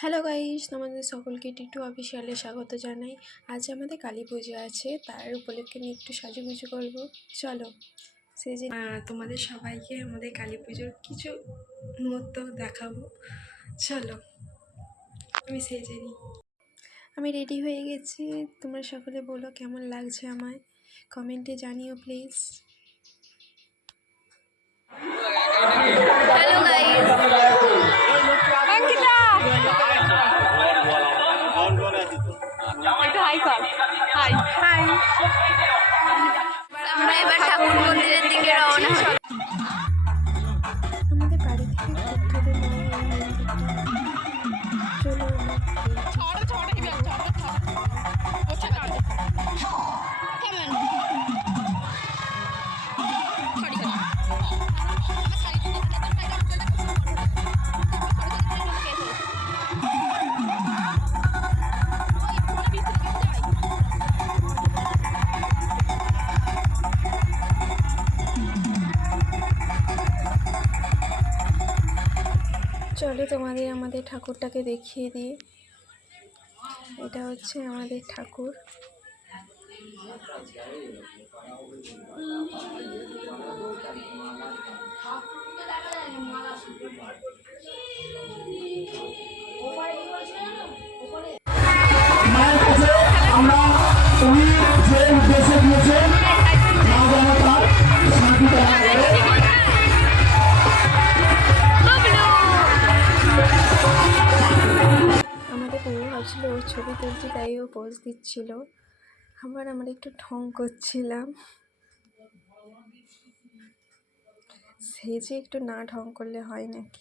Hello guys, তোমাদের সকলকে টিটু অফিসিয়ালে স্বাগত জানাই। আজ আমাদের কালী পুজো আছে, তার উপলক্ষে নিয়ে একটু সাজুগুজু করবো। চলো সেই যে তোমাদের সবাইকে আমাদের কালী পুজোর কিছু মুহূর্ত দেখাবো। চলো আমি সেজে নিই। আমি রেডি হয়ে গেছি, তোমরা সকলে বলো কেমন লাগছে আমায়, কমেন্টে জানিও প্লিজ। হ্যালো গাইস, একটু হাই কর। High high. আমরা এবার ঠাকুর মন্দিরের দিকে রওনা হব। আমাদের বাড়ি থেকে খুব দূরে নয় এই মন্দিরটা। চলো চলো তোমাদের আমাদের ঠাকুরটাকে দেখিয়ে দিই। এটা হচ্ছে আমাদের ঠাকুর। আমরা উনি যে উদ্দেশ্যে দিয়েছেন তার শান্তি কামনা করে আমাদের বউ ভাবছিল ওর ছবি তুলছি, তাই ও পোজ দিচ্ছিল। আবার আমরা একটু ঢং করছিলাম। সে যে একটু না ঢং করলে হয় নাকি।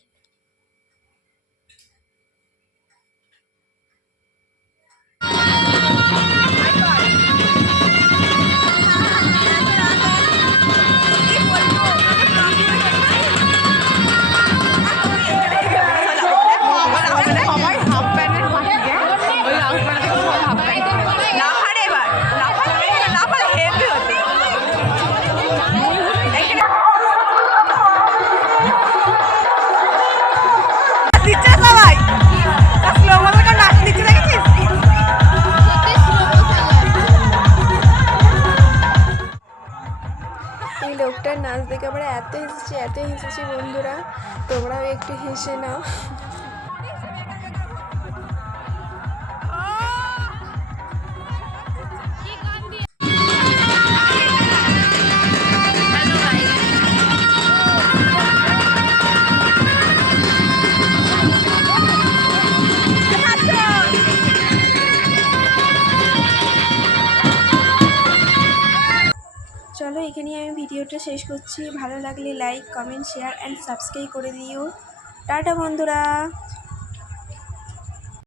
এই লোকটার নাচ দেখে আমরা এত হেসেছি বন্ধুরা, তোমরাও একটু হেসে নাও। চলো এখানেই আমি ভিডিওটা শেষ করছি। ভালো লাগলে like, comment, share and subscribe করে দিও। টাটা বন্ধুরা।